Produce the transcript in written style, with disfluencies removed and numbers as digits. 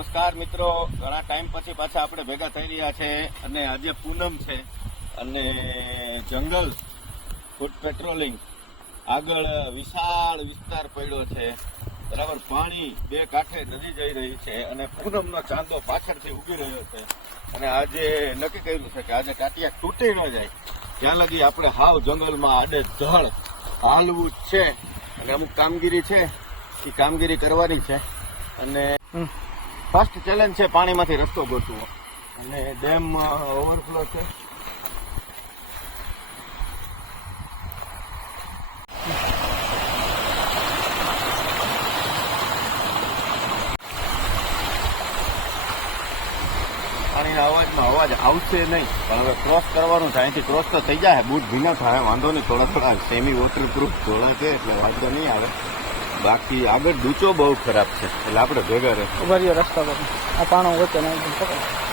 નમસ્કાર મિત્રો, ઘણા ટાઈમ પછી પાછા આપણે ભેગા થઈ રહ્યા છે અને આજે પૂનમ છે અને જંગલ ફૂડ પેટ્રોલિંગ આગળ વિશાળ વિસ્તાર પડ્યો છે. બરાબર, પાણી બે કાંઠે નદી જઈ રહી છે અને પૂનમનો ચાંદો પાછળથી ઉગી રહ્યો છે. અને આજે નક્કી કર્યું છે કે આજે ટાટિયા તૂટી ન જાય ત્યાં લગી આપણે હાવ જંગલમાં આડે ધડ હાલવું જ છે. અને અમુક કામગીરી છે એ કામગીરી કરવાની છે. અને ફર્સ્ટ ચેલેન્જ છે પાણીમાંથી રસ્તો ગોતવો અને ડેમ ઓવરફ્લો છે. પાણીના અવાજમાં અવાજ આવશે નહીં, પણ હવે ક્રોસ કરવાનું છે. અહીંથી ક્રોસ તો થઈ જાય, બૂટ ભીના થાય, વાંધો નહીં. થોડા સેમી વોટરપ્રૂફ ઢોળા છે એટલે વાંધો નહીં આવે. બાકી આગળ ડૂચો બહુ ખરાબ છે એટલે આપણે ભેગા રહે ઉભા રહ્યો રસ્તા પર. આ પાણો વચ્ચે નાખી પકડ.